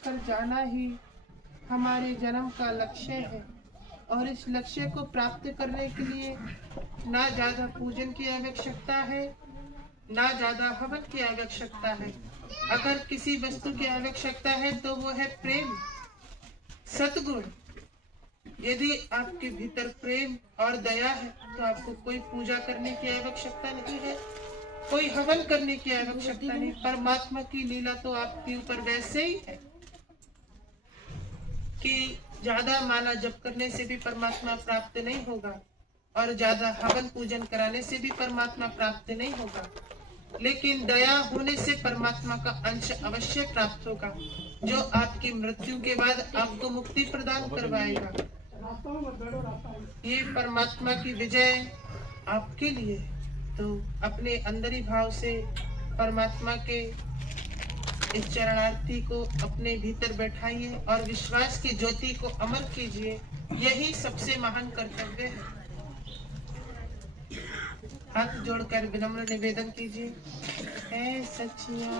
कर जाना ही हमारे जन्म का लक्ष्य है और इस लक्ष्य को प्राप्त करने के लिए ना ज्यादा पूजन की आवश्यकता है, ना ज्यादा हवन की आवश्यकता है। अगर किसी वस्तु की आवश्यकता है तो वो है प्रेम, सतगुण। यदि आपके भीतर प्रेम और दया है तो आपको कोई पूजा करने की आवश्यकता नहीं है, कोई हवन करने की आवश्यकता नहीं। परमात्मा की लीला तो आपके ऊपर वैसे ही है कि ज्यादा माला जप करने से भी परमात्मा प्राप्त नहीं होगा और ज्यादा हवन पूजन कराने से भी परमात्मा प्राप्त नहीं होगा, लेकिन दया होने से परमात्मा का अंश अवश्य प्राप्त होगा, जो आपकी मृत्यु के बाद आपको मुक्ति प्रदान करवाएगा। ये परमात्मा की विजय आपके लिए। तो अपने अंदरी भाव से परमात्मा के इस चरणार्थी को अपने भीतर बैठाइए और विश्वास की ज्योति को अमर कीजिए। यही सबसे महान कर्तव्य है। हाथ जोड़कर विनम्र निवेदन कीजिए। है सचिया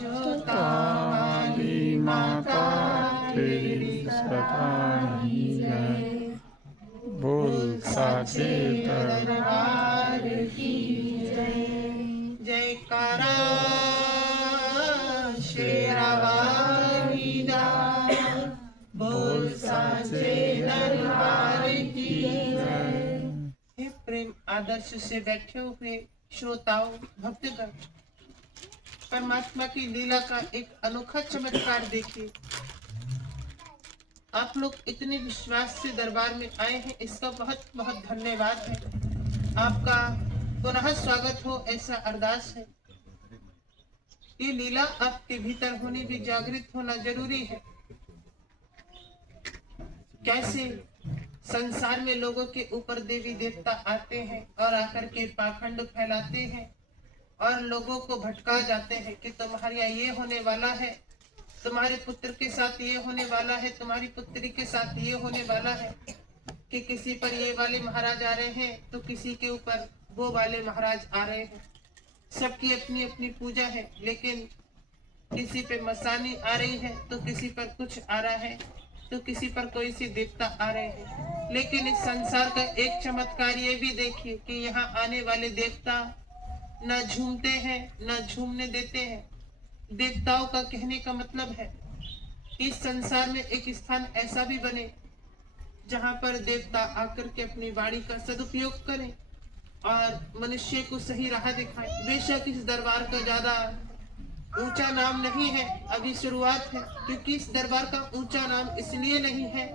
जोता वाली माता तेरी सदा ही जय, बोल साचे दरबार की जय। जयकारा शेरावाली दा, बोल साचे दरबार की जय। हे प्रेम आदर्श से बैठे हुए श्रोताओं, भक्तगण, परमात्मा की लीला का एक अनोखा चमत्कार देखिए। आप लोग इतने विश्वास से दरबार में आए हैं, इसका बहुत बहुत धन्यवाद है। आपका पुनः स्वागत हो ऐसा अरदास है। ये लीला आपके भीतर होनी भी जागृत होना जरूरी है। कैसे संसार में लोगों के ऊपर देवी देवता आते हैं और आकर के पाखंड फैलाते हैं और लोगों को भटका जाते हैं कि तुम्हारे यहाँ ये होने वाला है, तुम्हारे पुत्र के साथ ये होने वाला है, तुम्हारी पुत्री के साथ ये होने वाला है, कि किसी पर ये वाले महाराज आ रहे हैं तो किसी के ऊपर वो वाले महाराज आ रहे हैं। सबकी अपनी अपनी पूजा है, लेकिन किसी पे मसानी आ रही है तो किसी पर कुछ आ रहा है, तो किसी पर कोई सी देवता आ रहे हैं। लेकिन इस संसार का एक चमत्कार ये भी देखिए कि यहाँ आने वाले देवता न झूमते हैं न झूमने देते हैं। देवताओं का कहने का मतलब है इस संसार में एक स्थान ऐसा भी बने जहाँ पर देवता आकर के अपनी वाणी का सदुपयोग करें और मनुष्य को सही राह दिखाएं। बेशक इस दरबार का ज्यादा ऊंचा नाम नहीं है, अभी शुरुआत है, क्योंकि इस दरबार का ऊंचा नाम इसलिए नहीं है,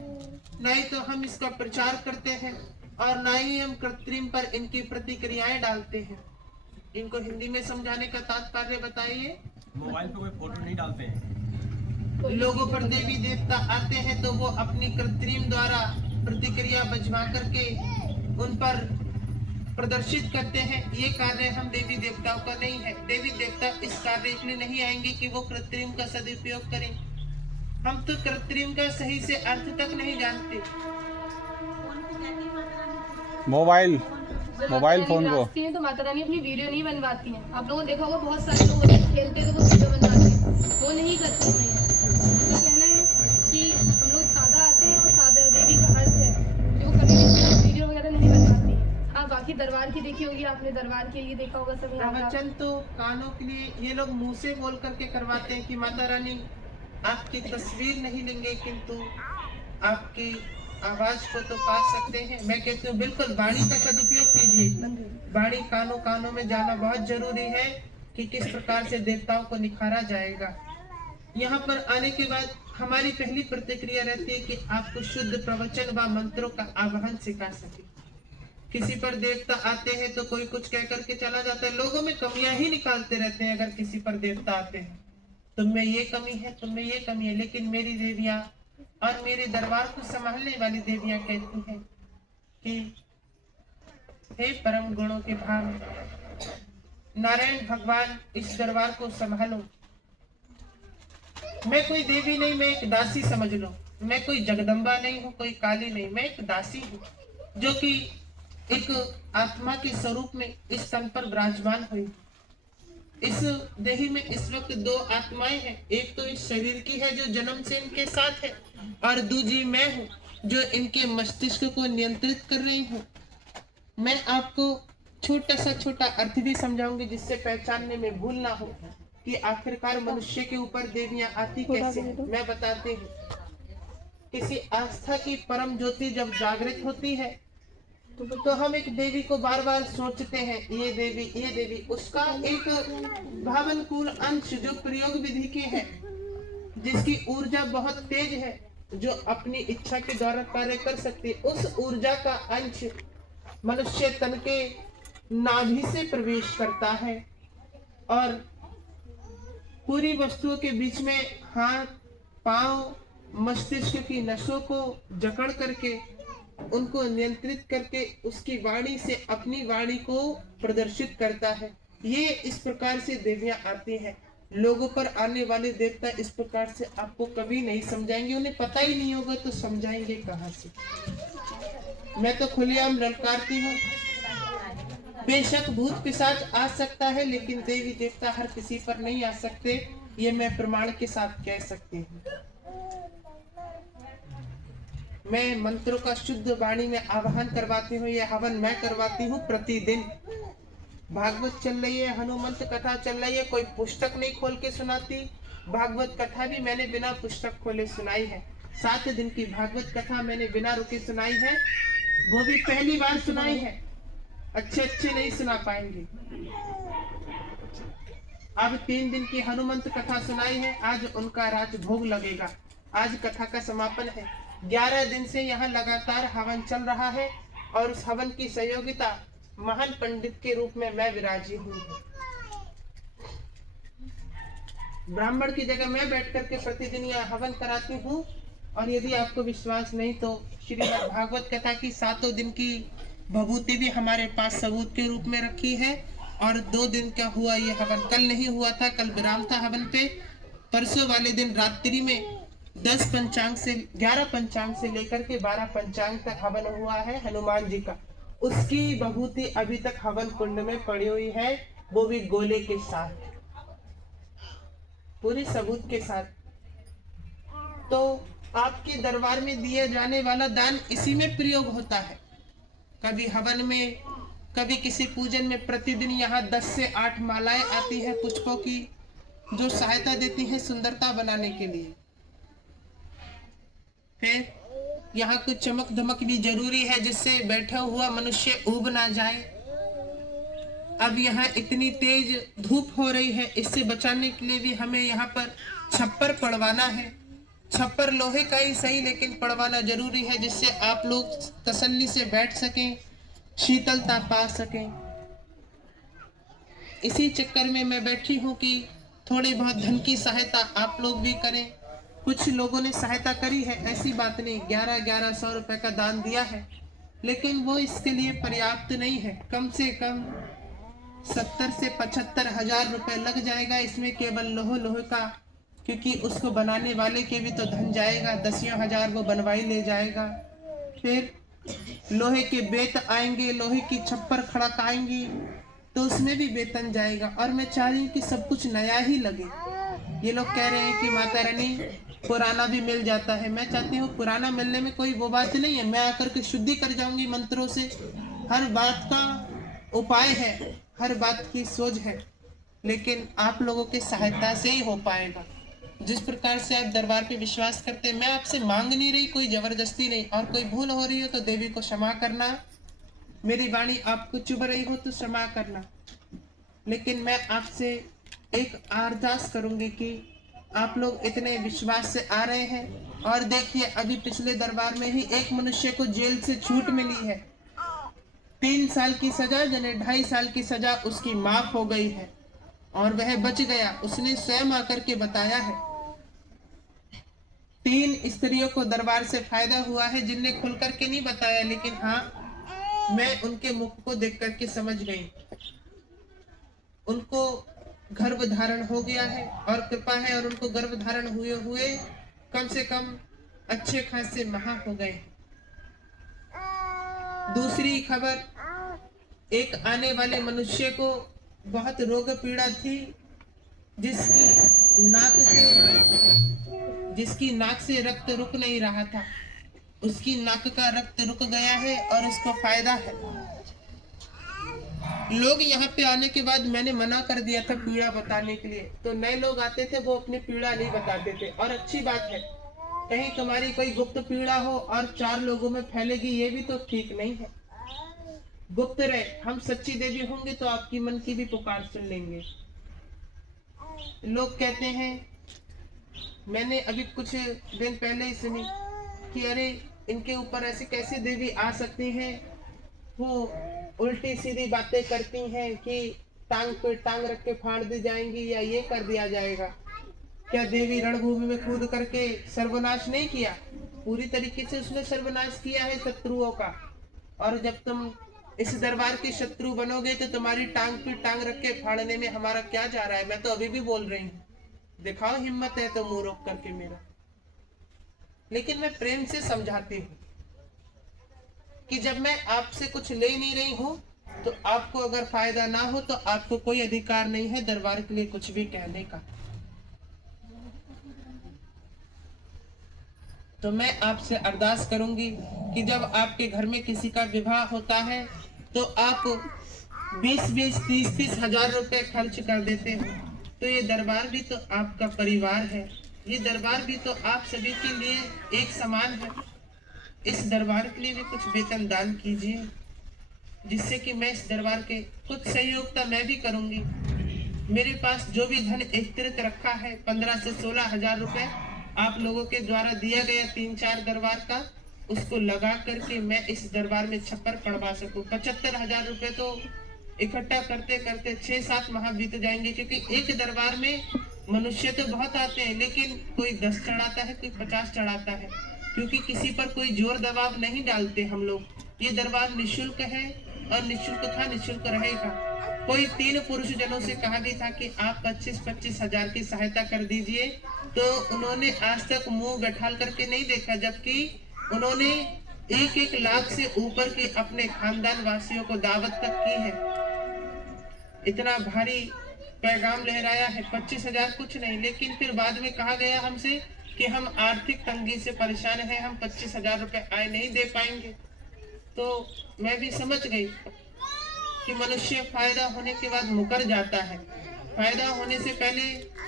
न ही तो हम इसका प्रचार करते हैं और न ही हम कृत्रिम पर इनकी प्रतिक्रियाएं डालते हैं। इनको हिंदी में समझाने का तात्पर्य बताइए। मोबाइल पे कोई फोटो नहीं डालते हैं। लोगों पर देवी देवता आते हैं तो वो अपनी कृत्रिम द्वारा प्रतिक्रिया बजवा करके उन पर प्रदर्शित करते हैं। ये कार्य हम देवी देवताओं का नहीं है। देवी देवता इस कार्य के लिए नहीं आएंगे कि वो कृत्रिम का सदुपयोग करें। हम तो कृत्रिम का सही से अर्थ तक नहीं जानते। मोबाइल फोन को तो माता रानी अपनी वीडियो नहीं बनवाती हैं। आप लोगों ने देखा होगा बहुत सारे लोग होते हैं खेलते हैं तो वो वीडियो बनवाते हैं, वो नहीं करते हैं। तो कहना है कि हम लोग सादा आते हैं और सादा देवी का अर्थ है जो कभी भी वीडियो वगैरह नहीं बनवाती है। हाँ, बाकी दरबार की देखी होगी आपने, दरबार के ये देखा होगा सभी। प्रवचन तो कानों के लिए ये लोग मुंह से बोल करके करवाते हैं कि माता रानी आपकी तस्वीर नहीं लेंगे किंतु आपकी आवाज को तो पा सकते हैं। मैं कहती हूँ बिल्कुल वाणी का सदुपयोग कीजिए। वाणी कानों कानों में जाना बहुत जरूरी है कि किस प्रकार से देवताओं को निखारा जाएगा। यहाँ पर आने के बाद हमारी पहली प्रतिक्रिया रहती है कि आपको शुद्ध प्रवचन व मंत्रों का आवाहन सिखा सके। किसी पर देवता आते हैं तो कोई कुछ कह करके चला जाता है। लोगों में कमियां ही निकालते रहते हैं। अगर किसी पर देवता आते हैं तुम में ये कमी है, तुम में ये कमी है, लेकिन मेरी देवियां और मेरे दरबार को संभालने वाली देवियां कहती हैं कि हे परम गुणों के भाव नारायण भगवान इस दरबार को संभालो। मैं कोई देवी नहीं, मैं एक दासी समझ लो। मैं कोई जगदम्बा नहीं हूँ, कोई काली नहीं, मैं एक दासी हूँ जो कि एक आत्मा के स्वरूप में इस तन पर विराजमान हुई। इस देही में इस वक्त दो आत्माएं हैं, एक तो इस शरीर की है जो जन्म से इनके साथ है, और दूसरी मैं हूँ जो इनके मस्तिष्क को नियंत्रित कर रही हूँ। मैं आपको छोटा अर्थ भी समझाऊंगी जिससे पहचानने में भूल ना हो कि आखिरकार मनुष्य के ऊपर देवियां आती कैसे हैं। मैं बताती हूँ। किसी आस्था की परम ज्योति जब जागृत होती है तो हम एक देवी को बार बार सोचते हैं, ये देवी। उसका एक भावनकुल अंश जो प्रयोग विधि के है, जिसकी ऊर्जा बहुत तेज है, जो अपनी इच्छा के द्वारा कार्य कर सकती है, उस ऊर्जा का अंश मनुष्य तन के नाभि से प्रवेश करता है और पूरी वस्तुओं के बीच में हाथ, पांव, मस्तिष्क की नसों को जकड़ करके उनको नियंत्रित करके उसकी वाणी से अपनी वाणी को प्रदर्शित करता है। ये इस प्रकार से देवियां आती हैं। लोगों पर आने वाले देवता इस प्रकार से आपको कभी नहीं समझाएंगे, उन्हें पता ही नहीं होगा तो समझाएंगे कहाँ से। मैं तो खुलेआम ललकारती हूँ, बेशक भूत पिशाच आ सकता है लेकिन देवी देवता हर किसी पर नहीं आ सकते, ये मैं प्रमाण के साथ कह सकती हूँ। मैं मंत्रों का शुद्ध वाणी में आवाहन करवाती हूँ, यह हवन मैं करवाती हूँ प्रतिदिन। भागवत चल रही है, हनुमंत कथा चल रही है, कोई पुस्तक नहीं खोल के सुनाती। भागवत कथा भी मैंने बिना पुस्तक खोले सुनाई है। 7 दिन की भागवत कथा मैंने बिना रुके सुनाई है, वो भी पहली बार सुनाई है। अच्छे नहीं सुना पाएंगे। अब 3 दिन की हनुमंत कथा सुनाई है, आज उनका राजभोग लगेगा। आज कथा का समापन है। 11 दिन से यहाँ लगातार हवन चल रहा है और उस हवन की सहयोगिता महान पंडित के रूप में मैं विराजी हूँ। ब्राह्मण की जगह मैं बैठ करके प्रतिदिन यहाँ हवन कराती हूँ। और यदि आपको विश्वास नहीं तो श्रीमद् भागवत कथा की 7 दिन की भभूति भी हमारे पास सबूत के रूप में रखी है। और 2 दिन का हुआ ये हवन, कल नहीं हुआ था, कल विराम था हवन पे। परसों वाले दिन रात्रि में 10 पंचांग से 11 पंचांग से लेकर के 12 पंचांग तक हवन हुआ है हनुमान जी का। उसकी भभूति अभी तक हवन कुंड में पड़ी हुई है, वो भी गोले के साथ, पूरी सबूत के साथ। तो आपके दरबार में दिए जाने वाला दान इसी में प्रयोग होता है। कभी हवन में, कभी किसी पूजन में। प्रतिदिन यहाँ 10 से 8 मालाएं आती है पुष्पों की, जो सहायता देती है सुंदरता बनाने के लिए। फिर यहाँ कुछ चमक धमक भी जरूरी है, जिससे बैठा हुआ मनुष्य ऊब ना जाए। अब यहाँ इतनी तेज धूप हो रही है, इससे बचाने के लिए भी हमें यहाँ पर छप्पर पड़वाना है। छप्पर लोहे का ही सही, लेकिन पड़वाना जरूरी है, जिससे आप लोग तसल्ली से बैठ सकें, शीतलता पा सकें। इसी चक्कर में मैं बैठी हूँ कि थोड़ी बहुत धन की सहायता आप लोग भी करें। कुछ लोगों ने सहायता करी है, ऐसी बात नहीं, 1100 रुपए का दान दिया है, लेकिन वो इसके लिए पर्याप्त नहीं है। कम से कम 70 से 75 हजार रुपए लग जाएगा इसमें, केवल लोहे का, क्योंकि उसको बनाने वाले के भी तो धन जाएगा। 10 हजार वो बनवाई ले जाएगा। फिर लोहे के बेत आएंगे, लोहे की छप्पर खड़क आएंगी, तो उसमें भी वेतन जाएगा। और मैं चाह रही हूँ कि सब कुछ नया ही लगे। ये लोग कह रहे हैं कि माता रानी पुराना भी मिल जाता है। मैं चाहती हूँ पुराना मिलने में कोई वो बात नहीं है, मैं आकर के शुद्धि कर जाऊंगी मंत्रों से। हर बात का उपाय है, हर बात की सोच है, लेकिन आप लोगों की सहायता से ही हो पाएगा। जिस प्रकार से आप दरबार पे विश्वास करते हैं, मैं आपसे मांग नहीं रही, कोई जबरदस्ती नहीं। और कोई भूल हो रही हो तो देवी को क्षमा करना, मेरी वाणी आपको चुभ रही हो तो क्षमा करना। लेकिन मैं आपसे एक अरदास करूंगी कि आप लोग इतने विश्वास से आ रहे हैं। और देखिए, अभी पिछले दरबार में ही एक मनुष्य को जेल से छूट मिली है। 3 साल की सजा, यानी 2.5 साल की सजा उसकी माफ हो गई है और वह बच गया। उसने स्वयं आकर के बताया है। 3 स्त्रियों को दरबार से फायदा हुआ है, जिनने खुल करके नहीं बताया, लेकिन हाँ, मैं उनके मुख को देख करके समझ गई। उनको गर्भ धारण हो गया है और कृपा है, और उनको गर्भ धारण हुए कम से कम अच्छे खासे माह हो गए। दूसरी खबर, एक आने वाले मनुष्य को बहुत रोग पीड़ा थी, जिसकी नाक से रक्त रुक नहीं रहा था, उसकी नाक का रक्त रुक गया है और उसको फायदा है। लोग यहाँ पे आने के बाद मैंने मना कर दिया था पीड़ा बताने के लिए, तो नए लोग आते थे, वो अपनी पीड़ा नहीं बताते थे। और अच्छी बात है, कहीं तुम्हारी कोई गुप्त पीड़ा हो और 4 लोगों में फैलेगी, ये भी तो ठीक नहीं है। गुप्त रहे, हम सच्ची देवी होंगे तो आपकी मन की भी पुकार सुन लेंगे। लोग कहते हैं, मैंने अभी कुछ दिन पहले ही सुनी कि अरे इनके ऊपर ऐसे कैसे देवी आ सकती हैं, वो उल्टी सीधी बातें करती हैं कि टांग पे टांग रख के फाड़ दी जाएंगी या ये कर दिया जाएगा। क्या देवी रणभूमि में कूद करके सर्वनाश नहीं किया? पूरी तरीके से उसने सर्वनाश किया है शत्रुओं का। और जब तुम इस दरबार के शत्रु बनोगे तो तुम्हारी टांग पे टांग रख के फाड़ने में हमारा क्या जा रहा है? मैं तो अभी भी बोल रही हूँ, दिखाओ हिम्मत है तो मुंह रोक करके मेरा। लेकिन मैं प्रेम से समझाती हूँ कि जब मैं आपसे कुछ ले नहीं रही हूँ तो आपको अगर फायदा ना हो तो आपको कोई अधिकार नहीं है दरबार के लिए कुछ भी कहने का। तो मैं आपसे अरदास करूंगी कि जब आपके घर में किसी का विवाह होता है तो आप 20-20, 30-30 हजार रुपए खर्च कर देते हो, तो ये दरबार भी तो आपका परिवार है, ये दरबार भी तो आप सभी के लिए एक समान है। इस दरबार के लिए भी कुछ वेतन दान कीजिए, जिससे कि मैं इस दरबार के कुछ सहयोगिता मैं भी करूंगी। मेरे पास जो भी धन एकत्रित रखा है 15 से 16 हजार रुपए आप लोगों के द्वारा दिया गया 3-4 दरबार का, उसको लगा करके मैं इस दरबार में छप्पर पड़वा सकूं। 75 हजार रुपए तो इकट्ठा करते करते 6-7 माह बीत जाएंगे, क्योंकि एक दरबार में मनुष्य तो बहुत आते हैं, लेकिन कोई 10 चढ़ाता है, कोई 50 चढ़ाता है, क्योंकि किसी पर कोई जोर दबाव नहीं डालते हम लोग। ये दरबार निःशुल्क है और निःशुल्क था, निःशुल्क रहेगा। कोई 3 पुरुष जनों से कहा भी था कि आप 25-25 हजार की सहायता कर दीजिए, तो उन्होंने आज तक मुंह बैठाल करके नहीं देखा, जबकि उन्होंने 1-1 लाख से ऊपर के अपने खानदान वासियों को दावत तक की है। इतना भारी पैगाम लहराया है। 25 हजार कुछ नहीं, लेकिन फिर बाद में कहा गया हमसे कि हम आर्थिक तंगी से परेशान हैं, हम 25 हजार रुपए आय नहीं दे पाएंगे। तो मैं भी समझ गई कि मनुष्य फायदा होने के बाद मुकर जाता है, फायदा होने से पहले।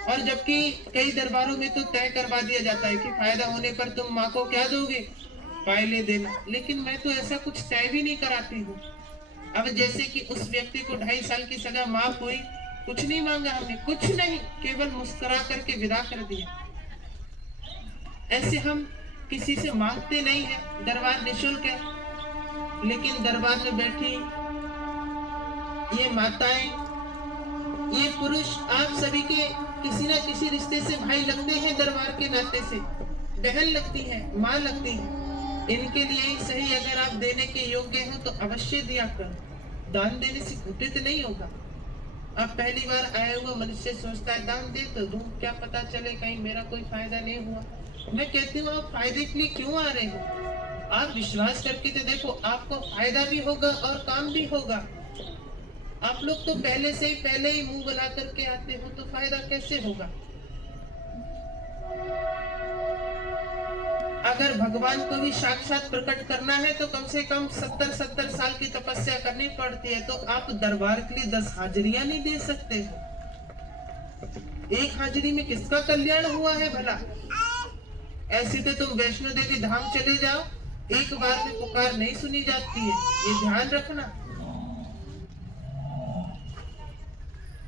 और जबकि कई दरबारों में तो तय करवा दिया जाता है कि फायदा होने पर तुम माँ को क्या दोगे, पायले देना, लेकिन मैं तो ऐसा कुछ तय भी नहीं कराती हूँ। अब जैसे कि उस व्यक्ति को 2.5 साल की सजा माफ हुई, कुछ नहीं मांगा हमने, कुछ नहीं, केवल मुस्कुरा करके विदा कर दिया। ऐसे हम किसी से मांगते नहीं है, दरबार निःशुल्क है। लेकिन दरबार में बैठी ये माताएं, ये पुरुष, आप सभी के किसी न किसी रिश्ते से भाई लगते हैं, दरबार के नाते से बहन लगती है, माँ लगती है। इनके लिए ही सही अगर आप देने के योग्य हो तो अवश्य दिया करो। दान देने से घटित नहीं होगा। अब पहली बार आया हुआ मनुष्य सोचता है दान दे तो दूं, क्या पता चले कहीं मेरा कोई फायदा नहीं हुआ। मैं कहती हूँ आप फायदे के लिए क्यों आ रहे हो? आप विश्वास करके तो देखो, आपको फायदा भी होगा और काम भी होगा। आप लोग तो पहले ही मुंह बना करके आते हो, तो फायदा कैसे होगा? अगर भगवान को भी साक्षात प्रकट करना है तो कम से कम 70-70 साल की तपस्या करनी पड़ती है। तो आप दरबार के लिए 10 हाजिरियां नहीं दे सकते हो। 1 हाजिरी में किसका कल्याण हुआ है भला? ऐसे तो तुम वैष्णो देवी धाम चले जाओ, एक बार में पुकार नहीं सुनी जाती है, ये ध्यान रखना।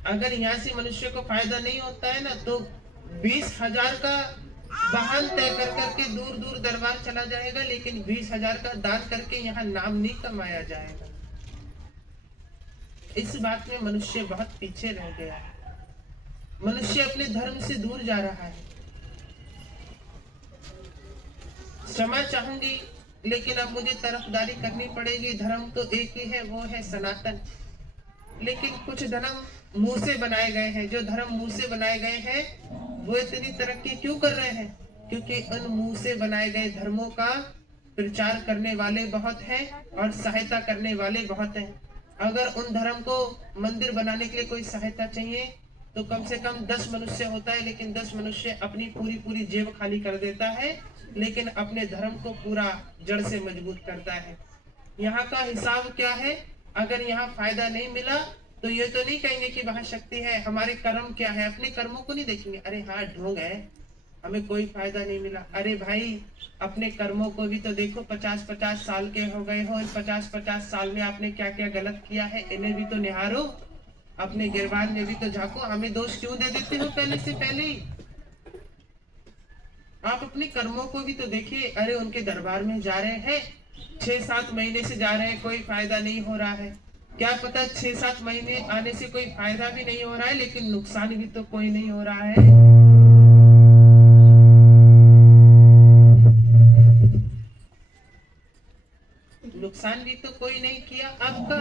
अगर यहाँ से मनुष्य को फायदा नहीं होता है ना, तो 20 हजार का वाहन तय कर करके दूर दूर दरबार चला जाएगा, लेकिन 20 हजार का दान करके यहाँ नाम नहीं कमाया जाएगा। इस बात में मनुष्य बहुत पीछे रह गया है। मनुष्य अपने धर्म से दूर जा रहा है। क्षमा चाहूंगी, लेकिन अब मुझे तरफदारी करनी पड़ेगी। धर्म तो एक ही है, वो है सनातन। लेकिन कुछ धर्म मुंह से बनाए गए हैं। जो धर्म मुंह से बनाए गए हैं वो इतनी तरक्की क्यों कर रहे हैं? क्योंकि उन मुंह से बनाए गए धर्मों का प्रचार करने वाले बहुत हैं और सहायता करने वाले बहुत हैं। अगर उन धर्म को मंदिर बनाने के लिए कोई सहायता चाहिए तो कम से कम 10 मनुष्य होता है, लेकिन 10 मनुष्य अपनी पूरी जेब खाली कर देता है, लेकिन अपने धर्म को पूरा जड़ से मजबूत करता है। यहाँ का हिसाब क्या है? अगर यहाँ फायदा नहीं मिला तो ये तो नहीं कहेंगे कि वहां शक्ति है। हमारे कर्म क्या है, अपने कर्मों को नहीं देखेंगे। अरे हाँ ढोंग है, हमें कोई फायदा नहीं मिला। अरे भाई अपने कर्मों को भी तो देखो, 50-50 साल के हो गए हो, इन 50-50 साल में आपने क्या क्या गलत किया है, इन्हें भी तो निहारो, अपने गिरबान में भी तो झांको। हमें दोष क्यों दे देते हो पहले से पहले ही? आप अपने कर्मों को भी तो देखिए। अरे उनके दरबार में जा रहे हैं, 6-7 महीने से जा रहे हैं, कोई फायदा नहीं हो रहा है। क्या पता 6-7 महीने आने से कोई फायदा भी नहीं हो रहा है, लेकिन नुकसान भी तो कोई नहीं हो रहा है। नुकसान भी तो कोई नहीं किया आपका।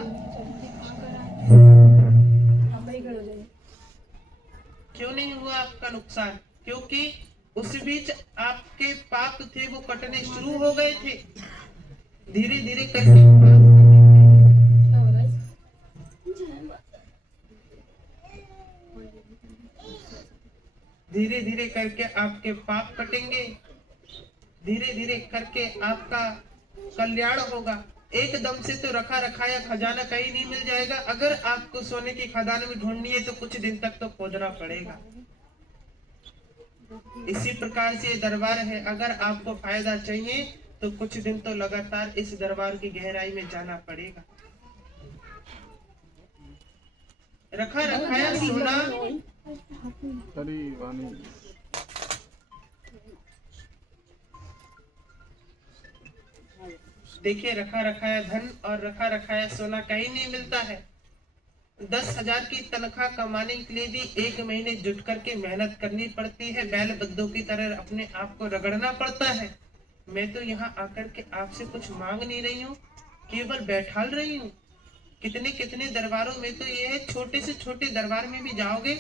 क्यों नहीं हुआ आपका नुकसान? क्योंकि उस बीच आपके पाप थे वो कटने शुरू हो गए थे। धीरे धीरे करके धीरे धीरे करके आपके पाप कटेंगे, धीरे धीरे करके आपका कल्याण होगा। एकदम से तो रखा रखाया खजाना कहीं नहीं मिल जाएगा। अगर आपको सोने की खदान में ढूंढनी है तो कुछ दिन तक तो खोजना पड़ेगा। इसी प्रकार से दरबार है, अगर आपको फायदा चाहिए तो कुछ दिन तो लगातार इस दरबार की गहराई में जाना पड़ेगा। रखा रखाया सोना देखिए, रखा रखाया धन और रखा रखाया सोना कहीं नहीं मिलता है। 10,000 की तनख्वाह कमाने के लिए भी 1 महीने जुट करके मेहनत करनी पड़ती है। बैल बद्दों की तरह अपने आप को रगड़ना पड़ता है। मैं तो यहाँ आकर के आपसे कुछ मांग नहीं रही हूँ, केवल बैठाल रही हूँ। कितने कितने दरबारों में तो ये है, छोटे से छोटे दरबार में भी जाओगे,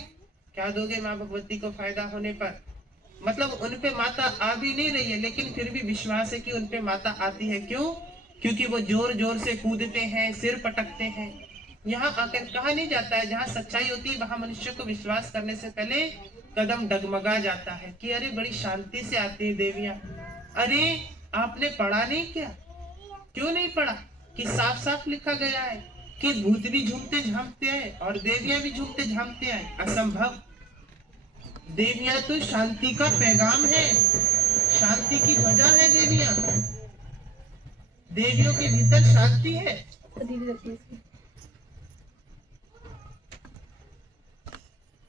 क्या दोगे माँ भगवती को फायदा होने पर? मतलब उन पे माता आ भी नहीं रही है, लेकिन फिर भी विश्वास है कि उन पे माता आती है। क्यों? क्योंकि वो जोर जोर से कूदते हैं, सिर पटकते हैं। यहाँ आकर कहा नहीं जाता है, जहाँ सच्चाई होती है वहां मनुष्य को विश्वास करने से पहले कदम डगमगा जाता है कि अरे बड़ी शांति से आती है देवियां। अरे आपने पढ़ा नहीं क्या? क्यों नहीं पढ़ा कि साफ साफ लिखा गया है कि भूत भी झूमते झांकते आए और देवियां भी झूमते झांकते आए? असंभव। देवियां तो शांति का पैगाम है, शांति की ध्वजा है देवियां। देवियों के भीतर शांति है।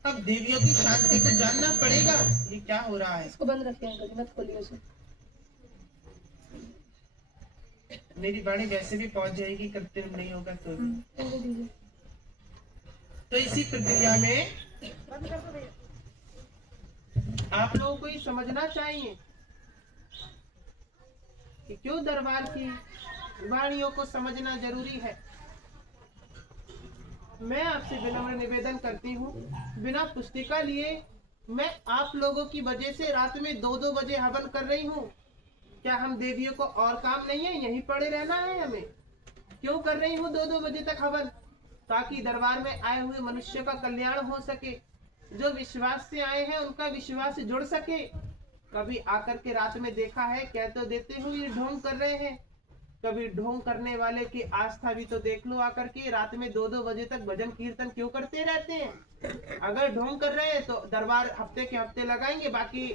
अब देवियों की शांति को जानना पड़ेगा। ये क्या हो रहा है? इसको बंद रखिए अंकल, मत खोलिए उसे। मेरी बाड़ी वैसे भी पहुंच जाएगी, कृत्रिम नहीं होगा तो भी। तो इसी प्रक्रिया में आप लोगों को ये समझना चाहिए कि क्यों दरबार की वाणियों को समझना जरूरी है। मैं आपसे विनम्र निवेदन करती हूँ, बिना पुस्तिका लिए मैं आप लोगों की वजह से रात में 2-2 बजे हवन कर रही हूँ। क्या हम देवियों को और काम नहीं है, यहीं पड़े रहना है हमें? क्यों कर रही हूँ 2-2 बजे तक हवन? ताकि दरबार में आए हुए मनुष्य का कल्याण हो सके, जो विश्वास से आए हैं उनका विश्वास जुड़ सके। कभी आकर के रात में देखा है, कह तो देते हो ये ढोंग कर रहे हैं, कभी ढोंग करने वाले की आस्था भी तो देख लो। आकर के रात में 2-2 बजे तक भजन कीर्तन क्यों करते रहते हैं? अगर ढोंग कर रहे हैं तो दरबार हफ्ते के हफ्ते लगाएंगे, बाकी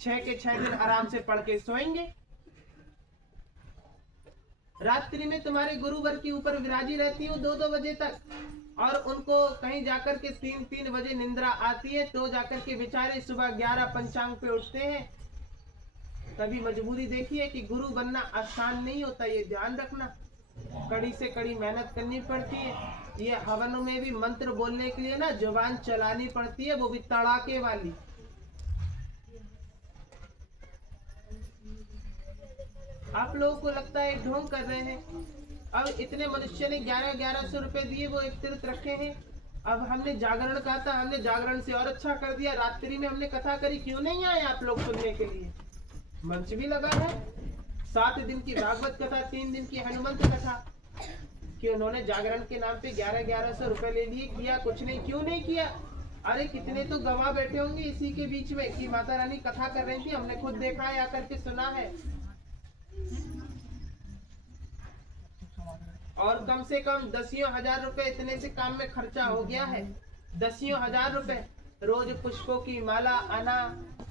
6 के 6 दिन आराम से पढ़ के सोएंगे। रात्रि में तुम्हारे गुरुवर के ऊपर विराजी रहती हूँ 2-2 बजे तक, और उनको कहीं जाकर के 3-3 बजे निंद्रा आती है, तो जाकर के बेचारे सुबह 11 पंचांग पे उठते हैं। तभी मजबूरी देखिए कि गुरु बनना आसान नहीं होता, ये ध्यान रखना। कड़ी से कड़ी मेहनत करनी पड़ती है। ये हवनों में भी मंत्र बोलने के लिए ना जुबान चलानी पड़ती है, वो भी तड़ाके वाली। आप लोगों को लगता है ढोंग कर रहे हैं। अब इतने मनुष्य ने 1100 रुपए दिए, वो एक तीर्थ रखे हैं। अब हमने जागरण कहा था, हमने जागरण से और अच्छा कर दिया। रात्रि में हमने कथा करी, क्यों नहीं आए आप लोग सुनने के लिए? मंच भी लगा है, 7 दिन की भागवत कथा, 3 दिन की हनुमंत कथा। कि उन्होंने जागरण के नाम पे 1100 रुपए ले लिए, किया कुछ नहीं, क्यों नहीं किया? अरे कितने तो गवाह बैठे होंगे इसी के बीच में कि माता रानी कथा कर रही थी, हमने खुद देखा है, आकर के सुना है। और कम से कम 10,000 रुपए इतने से काम में खर्चा हो गया है। 10,000 रुपए रोज पुष्पों की माला आना,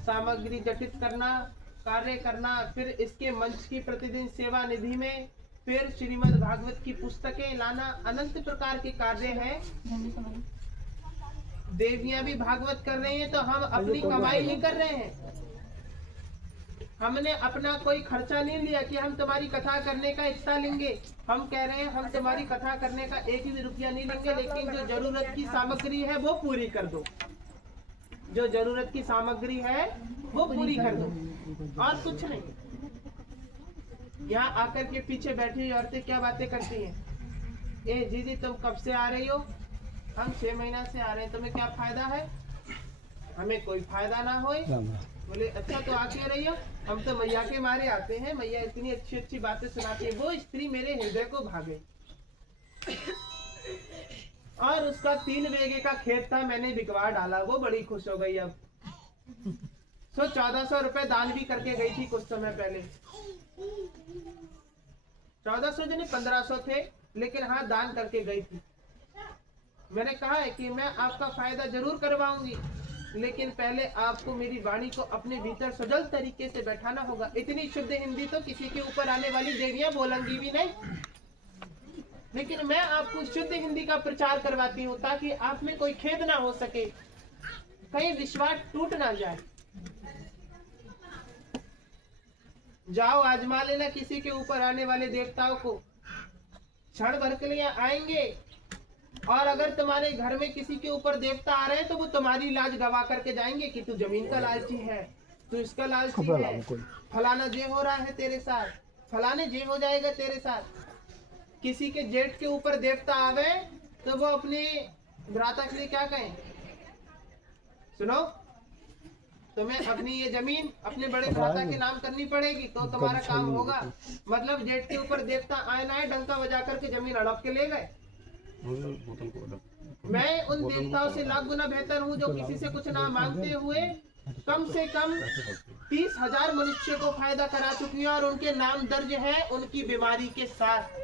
सामग्री गठित करना, कार्य करना, फिर इसके मंच की प्रतिदिन सेवा निधि में, फिर श्रीमद् भागवत की पुस्तकें लाना, अनंत प्रकार के कार्य हैं। देवियां भी भागवत कर रही हैं तो हम अपनी कमाई नहीं कर रहे हैं। हमने अपना कोई खर्चा नहीं लिया कि हम तुम्हारी कथा करने का इतना लेंगे। हम कह रहे हैं हम तुम्हारी कथा करने का 1 भी रुपया नहीं लेंगे, लेकिन जो जरूरत की सामग्री है वो पूरी कर दो। जो जरूरत की सामग्री है वो पूरी कर दो, और कुछ नहीं। यहाँ आकर के पीछे बैठी हुई औरतें क्या बातें करती हैं? ए जीजी तुम कब से आ रही हो? हम 6 महीना से आ रहे हैं, तुम्हें क्या फायदा है? हमें कोई फायदा ना हो। बोले अच्छा तो आ क्यों रही हो? हम तो मैया के मारे आते हैं, मैया इतनी अच्छी अच्छी बातें सुनाती है। वो स्त्री मेरे हृदय को भागे, और उसका 3 बीघे का खेत था, मैंने बिकवा डाला, वो बड़ी खुश हो गई। अब 1400 रुपए दान भी करके गई थी कुछ समय पहले। 1400 जो नहीं 1500 थे, लेकिन हाँ दान करके गई थी। मैंने कहा है कि मैं आपका फायदा जरूर करवाऊंगी, लेकिन पहले आपको मेरी वाणी को अपने भीतर सजल तरीके से बैठाना होगा। इतनी शुद्ध हिंदी तो किसी के ऊपर आने वाली देवियां बोलेंगी भी नहीं, लेकिन मैं आपको शुद्ध हिंदी का प्रचार करवाती हूँ ताकि आप में कोई खेद ना हो सके, कहीं विश्वास टूट ना जाए। जाओ आजमा लेना किसी के ऊपर आने वाले देवताओं को, क्षण भर के लिए आएंगे, और अगर तुम्हारे घर में किसी के ऊपर देवता आ रहे हैं तो वो तुम्हारी लाज गवा करके जाएंगे कि तू जमीन का लालची है, तू इसका लालची है, फलाना जे हो रहा है तेरे साथ, फलाने जे हो जाएगा तेरे साथ। किसी के जेठ के ऊपर देवता आवे तो वो अपने भ्राता के लिए क्या कहें? सुनो, तुम्हें अपनी ये जमीन अपने बड़े भ्राता के नाम करनी पड़ेगी तो तुम्हारा काम होगा। मतलब जेठ के ऊपर देवता आए ना आए, डंका बजा करके जमीन हड़प के ले गए। मैं उन देवताओं से लाख गुना बेहतर हूँ जो किसी से कुछ ना मांगते हुए कम से कम 30,000 मनुष्य को फायदा करा चुकी हूँ, और उनके नाम दर्ज है उनकी बीमारी के साथ।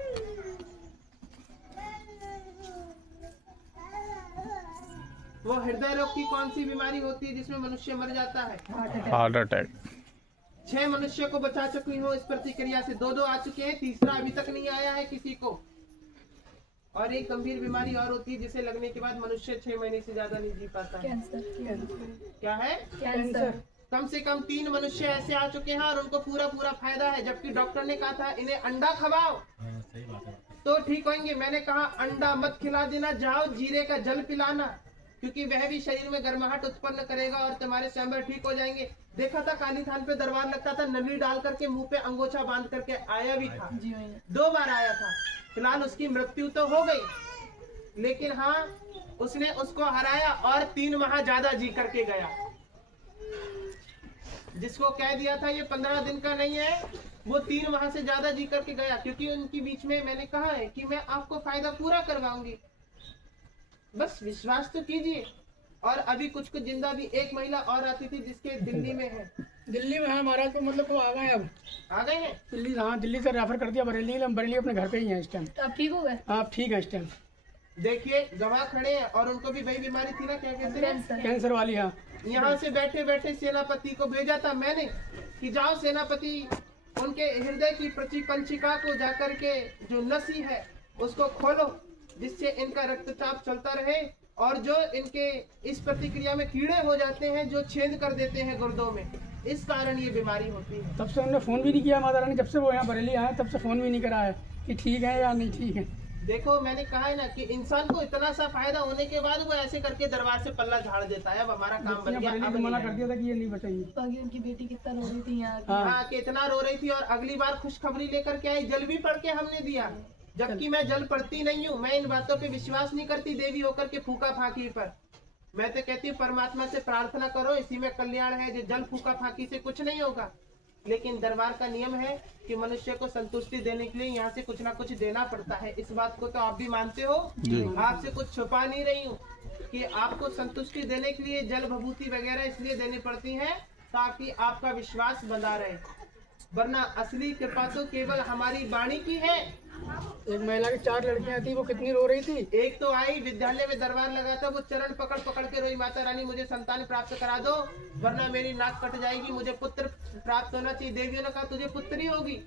वो हृदय रोग की कौन सी बीमारी होती है जिसमें मनुष्य मर जाता है? Heart attack. 6 मनुष्य को बचा चुकी हूँ इस प्रतिक्रिया से, 2 आ चुके हैं, तीसरा अभी तक नहीं आया है किसी को। और एक गंभीर बीमारी और होती है जिसे लगने के बाद मनुष्य 6 महीने से ज्यादा नहीं जी पाता है। क्या है? कैंसर। कम से कम 3 मनुष्य ऐसे आ चुके हैं और उनको पूरा फायदा है, जबकि डॉक्टर ने कहा था इन्हें अंडा खवाओ तो ठीक होंगे। मैंने कहा अंडा मत खिला देना, जाओ जीरे का जल पिलाना, क्योंकि वह भी शरीर में गर्माहट उत्पन्न करेगा और तुम्हारे स्वयं ठीक हो जाएंगे। देखा था काली थान पे दरबार लगता था, नली डाल करके मुंह पे अंगोछा बांध करके आया भी था, 2 बार आया था। फिलहाल उसकी मृत्यु तो हो गई, लेकिन हाँ उसने उसको हराया और 3 माह ज्यादा जी करके गया। जिसको कह दिया था ये 15 दिन का नहीं है, वो 3 माह से ज्यादा जी करके गया, क्योंकि उनके बीच में मैंने कहा है कि मैं आपको फायदा पूरा करवाऊंगी, बस विश्वास तो कीजिए। और अभी कुछ जिंदा भी एक महिला और आती थी जिसके दिल्ली में है। दिल्ली में है महाराज को, मतलब वो आ गए, अब आ गए हैं दिल्ली। हाँ दिल्ली से रेफर कर दिया बरेली, हम बरेली अपने घर पे ही हैं इस टाइम। आप ठीक हो गए? आप ठीक है इस टाइम। देखिए गवाह खड़े हैं, और उनको भी वही बीमारी थी ना, क्या कहते हैं, कैंसर वाली। हाँ यहाँ से बैठे बैठे सेनापति को भेजा था मैंने कि जाओ सेनापति उनके हृदय की पंचिका को जाकर के जो नसी है उसको खोलो, जिससे इनका रक्तचाप चलता रहे, और जो इनके इस प्रतिक्रिया में कीड़े हो जाते हैं जो छेद कर देते हैं गुर्दों में, इस कारण ये बीमारी होती है। तब से उन्होंने फ़ोन भी नहीं किया माता रानी, जब से वो यहाँ बरेली आए तब से फ़ोन भी नहीं करा है कि ठीक है या नहीं ठीक है। देखो मैंने कहा है ना कि इंसान को इतना सा फायदा होने के बाद वो ऐसे करके दरबार से पल्ला झाड़ देता है। अब हमारा काम बन गया, अब मना कर दिया था कि ये नहीं बचाइए। बाकी उनकी बेटी कितना रो रही थी यहाँ। हाँ कितना रो रही थी, और अगली बार खुशखबरी लेकर के आई, जल भी पढ़ के हमने दिया, जबकि मैं जल पढ़ती नहीं हूँ। मैं इन बातों पे विश्वास नहीं करती देवी होकर के फूका फाकी पर। मैं तो कहती हूँ परमात्मा से प्रार्थना करो, इसी में कल्याण है। जो जल फूका फाकी से कुछ नहीं होगा। लेकिन दरबार का नियम है कि मनुष्य को संतुष्टि देने के लिए यहाँ से कुछ ना कुछ देना पड़ता है। इस बात को तो आप भी मानते हो। जी। आपसे कुछ छुपा नहीं रही हूँ कि आपको संतुष्टि देने के लिए जल भभूति वगैरह इसलिए देनी पड़ती है ताकि आपका विश्वास बना रहे, वरना असली कृपा तो केवल हमारी वाणी की है। एक महिला की 4 लड़कियां थी, वो कितनी रो रही थी। एक तो आई विद्यालय में दरबार लगा था, वो चरण पकड़ पकड़ के रोई, माता रानी मुझे संतान प्राप्त करा दो वरना मेरी नाक कट जाएगी, मुझे पुत्र प्राप्त होना चाहिए। देवियों ने कहा तुझे पुत्री होगी।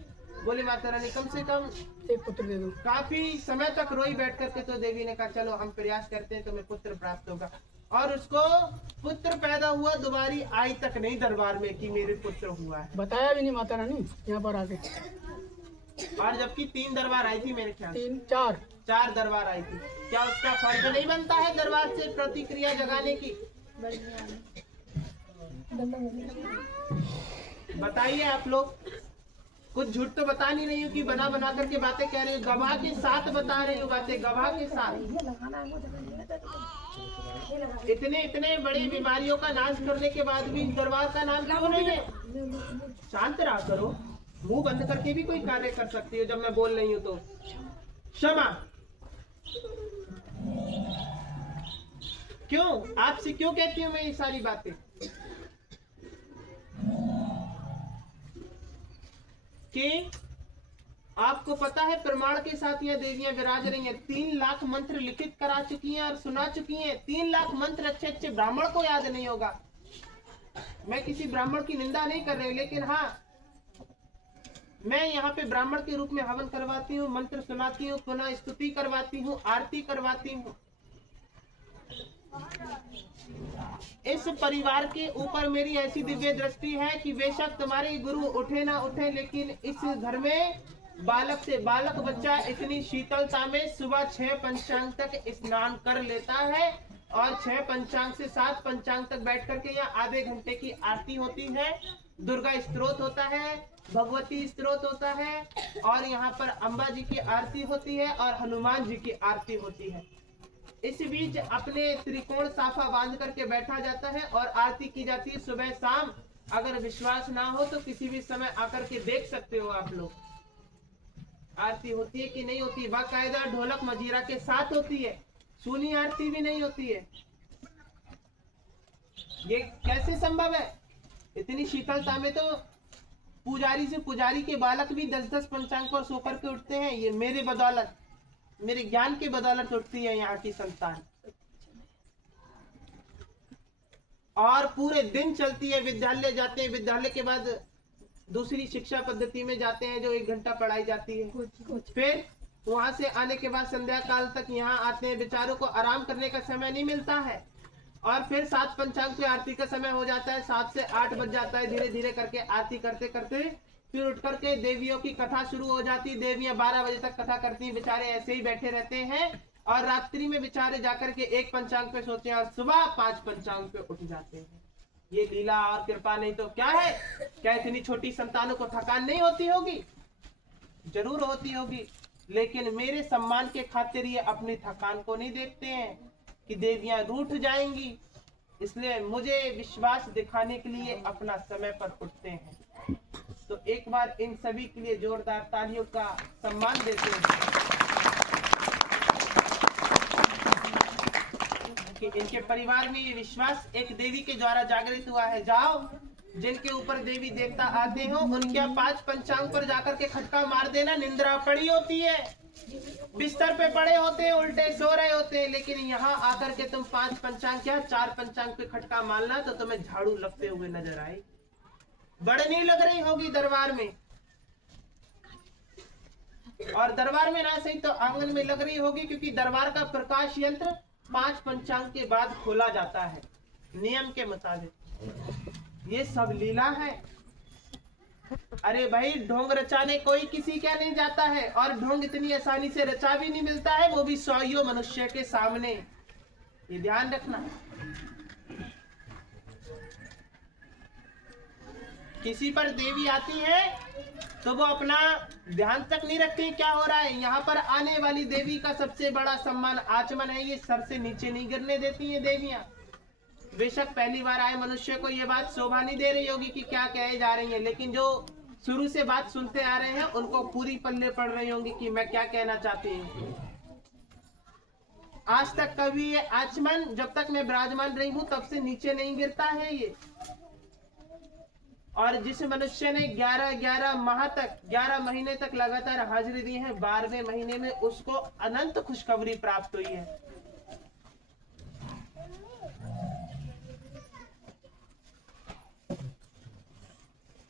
बोली माता रानी कम से कम एक पुत्र दे दो। काफी समय तक रोई बैठ करके, तो देवी ने कहा चलो हम प्रयास करते हैं, तुम्हें पुत्र प्राप्त होगा। और उसको पुत्र पैदा हुआ, दोबारी आई तक नहीं दरबार में कि मेरे पुत्र हुआ है। बताया भी नहीं माता रानी यहाँ पर आके। और जबकि 3 दरबार आई थी मेरे ख्याल से, 3 4 4 दरबार आई थी। क्या उसका फर्ज नहीं बनता है दरबार से प्रतिक्रिया जगाने की? बताइए आप लोग। कुछ झूठ तो बता नहीं रही हूँ कि बना बना करके बातें कह रही हूँ, गवाह के साथ बता रही हूँ बातें, गवाह के साथ। इतने इतने बड़ी बीमारियों का नाश करने के बाद भी दरबार का नाम क्यों नहीं है? शांत रहा करो, मुंह बंद करके भी कोई कार्य कर सकती हो जब मैं बोल रही हूँ तो। क्षमा। क्यों आपसे क्यों कहती हूँ मैं ये सारी बातें? कि आपको पता है प्रमाण के साथ यह देवियां विराज रही हैं। 3 लाख मंत्र लिखित करा चुकी हैं और सुना चुकी हैं। 3 लाख मंत्र अच्छे अच्छे ब्राह्मण को याद नहीं होगा। मैं किसी ब्राह्मण की निंदा नहीं कर रही, लेकिन हाँ मैं यहाँ पे ब्राह्मण के रूप में हवन करवाती हूँ, मंत्र सुनाती हूँ, पुनः स्तुति करवाती हूँ, आरती करवाती हूँ। इस परिवार के ऊपर मेरी ऐसी दिव्य दृष्टि है कि बेशक तुम्हारे गुरु उठे ना उठे, लेकिन इस घर में बालक से बालक बच्चा इतनी शीतलता में सुबह 6 पंचांग तक स्नान कर लेता है और 6 पंचांग से 7 पंचांग तक बैठ करके यहाँ आधे घंटे की आरती होती है। दुर्गा स्तोत्र होता है, भगवती स्तोत्र होता है, और यहाँ पर अम्बा जी की आरती होती है और हनुमान जी की आरती होती है। इस बीच अपने त्रिकोण साफा बांध करके बैठा जाता है और आरती की जाती है सुबह शाम। अगर विश्वास ना हो तो किसी भी समय आकर के देख सकते हो आप लोग। आरती होती है कि नहीं होती है, बाकायदा ढोलक मजीरा के साथ होती है, सुनी आरती भी नहीं होती है। ये कैसे संभव है? इतनी शीतलता में तो पुजारी से पुजारी के बालक भी 10-10 पंचांग पर सो करके उठते हैं। ये मेरे बदौलत, मेरे ज्ञान के बदौलत उठती है यहाँ की संतान। और पूरे दिन चलती है। विद्यालय जाते हैं, विद्यालय के बाद दूसरी शिक्षा पद्धति में जाते हैं जो 1 घंटा पढ़ाई जाती है। फिर वहां से आने के बाद संध्या काल तक यहाँ आते हैं। बेचारों को आराम करने का समय नहीं मिलता है। और फिर 7 पंचांग पे आरती का समय हो जाता है, 7 से 8 बज जाता है। धीरे धीरे करके आरती करते करते फिर उठ करके देवियों की कथा शुरू हो जाती है। देवियां 12 बजे तक कथा करती हैं, बेचारे ऐसे ही बैठे रहते हैं। और रात्रि में बेचारे जाकर के 1 पंचांग पे सोते हैं और सुबह 5 पंचांग पे उठ जाते हैं। ये लीला और कृपा नहीं तो क्या है? क्या इतनी छोटी संतानों को थकान नहीं होती होगी? जरूर होती होगी, लेकिन मेरे सम्मान के खातिर ये अपनी थकान को नहीं देखते हैं कि देवियां रूठ जाएंगी। इसलिए मुझे विश्वास दिखाने के लिए अपना समय पर उठते हैं। तो एक बार इन सभी के लिए जोरदार तालियों का सम्मान देते हैं कि इनके परिवार में ये विश्वास एक देवी के द्वारा जागृत हुआ है। जाओ, जिनके ऊपर देवी देवता आते हो उनके 5 पंचांग पर जाकर के खटका मार देना। निंद्रा पड़ी होती है, बिस्तर पे पड़े होते हैं, उल्टे सो रहे होते हैं, लेकिन यहाँ आकर के तुम 5 पंचांग क्या 4 पंचांग पे खटका मारना तो तुम्हें झाड़ू लगते हुए नजर आए। बढ़नी लग रही होगी दरबार में, और दरबार में ना सही तो आंगन में लग रही होगी, क्योंकि दरबार का प्रकाश यंत्र 5 पंचांग के बाद खोला जाता है नियम के मुताबिक। ये सब लीला है। अरे भाई, ढोंग रचाने कोई किसी क्या नहीं जाता है, और ढोंग इतनी आसानी से रचा भी नहीं मिलता है, वो भी 100 मनुष्य के सामने। ये ध्यान रखना। किसी पर देवी आती है तो वो अपना ध्यान तक नहीं रखती क्या हो रहा है। यहाँ पर आने वाली देवी का सबसे बड़ा सम्मान आचमन है। ये सर से नीचे नहीं गिरने देती है देवियां। बेशक पहली बार आए मनुष्य को ये बात शोभा नहीं दे रही होगी कि क्या कहे जा रही है, लेकिन जो शुरू से बात सुनते आ रहे हैं उनको पूरी पल्ले पड़ रही होंगी कि मैं क्या कहना चाहती हूँ। आज तक कभी ये आचमन जब तक मैं विराजमान रही हूँ तब से नीचे नहीं गिरता है ये। और जिस मनुष्य ने 11 माह तक 11 महीने तक लगातार हाजिरी दी है, 12वें महीने में उसको अनंत खुशखबरी प्राप्त हुई है।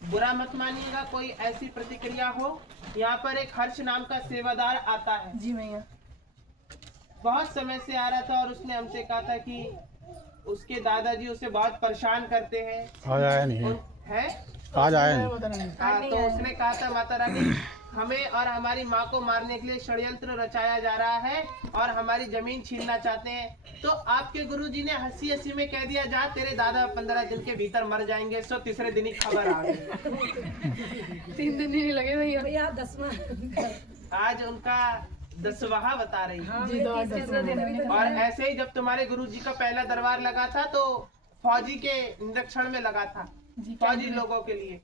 बुरा मत मानिएगा कोई ऐसी प्रतिक्रिया हो। यहाँ पर एक हर्ष नाम का सेवादार आता है जी भैया। बहुत समय से आ रहा था और उसने हमसे कहा था कि उसके दादाजी उसे बहुत परेशान करते हैं। आज आया नहीं है, है आज आया नहीं। तो उसने कहा था माता रानी हमें और हमारी माँ को मारने के लिए षड्यंत्र रचाया जा रहा है और हमारी जमीन छीनना चाहते हैं। तो आपके गुरुजी ने हंसी हंसी में कह दिया जा तेरे दादा 15 दिन के भीतर मर जाएंगे। सो तीसरे दिन ही खबर आ गई। 3 दिन नहीं लगे भैया। 10वां आज उनका 10वां बता रही है। जी तो आज तीसरा दिन है। और ऐसे ही जब तुम्हारे गुरुजी का पहला दरबार लगा था तो फौजी के निरीक्षण में लगा था, फौजी लोगों के लिए।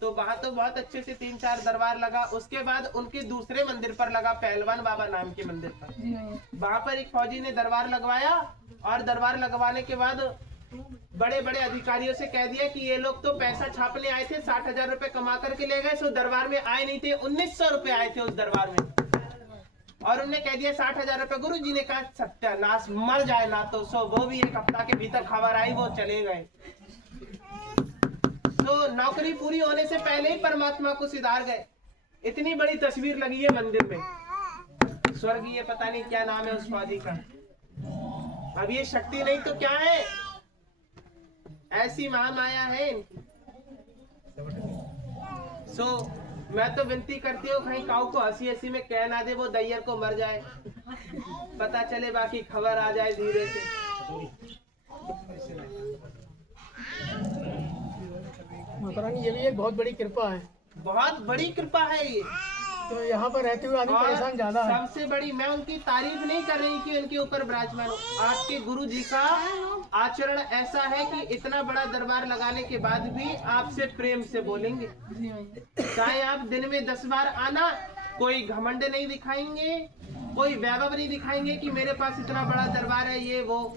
तो वहाँ तो बहुत अच्छे से 3-4 दरबार लगा। उसके बाद उनके दूसरे मंदिर पर लगा, पहलवान बाबा नाम के मंदिर पर। वहाँ पर एक फौजी ने दरबार लगवाया और दरबार लगवाने के बाद बड़े बड़े अधिकारियों से कह दिया कि ये लोग तो पैसा छापने आए थे, 60,000 रुपए कमा करके ले गए। सो दरबार में आए नहीं थे, 1900 रुपए आए थे उस दरबार में। और उन्हें कह दिया 60,000 रुपए। गुरु जी ने कहा सत्यानाश मर जाए ना तो। सो वो भी 1 हफ्ता के भीतर खबर आई, वो चले गए। तो नौकरी पूरी होने से पहले ही परमात्मा को सिधार गए। इतनी बड़ी तस्वीर लगी है मंदिर में, स्वर्गीय पता नहीं क्या नाम है उस फौजी का। अब ये शक्ति नहीं तो क्या है, ऐसी महामाया है इनकी। सो मैं तो विनती करती हूँ कहीं काऊ को हंसी हंसी में कह ना दे वो दैयर को मर जाए, पता चले बाकी खबर आ जाए धीरे से। माता रानी ये भी एक बहुत बड़ी कृपा है, बहुत बड़ी कृपा है ये। तो यहाँ पर रहते हुए आदमी परेशान ज्यादा है। सबसे बड़ी, मैं उनकी तारीफ नहीं कर रही कि उनके ऊपर विराजमान हो। आपके गुरु जी का आचरण ऐसा है कि इतना बड़ा दरबार लगाने के बाद भी आपसे प्रेम से बोलेंगे। चाहे आप दिन में 10 बार आना, कोई घमंड नहीं दिखाएंगे, कोई वैभव नहीं दिखाएंगे कि मेरे पास इतना बड़ा दरबार है ये वो।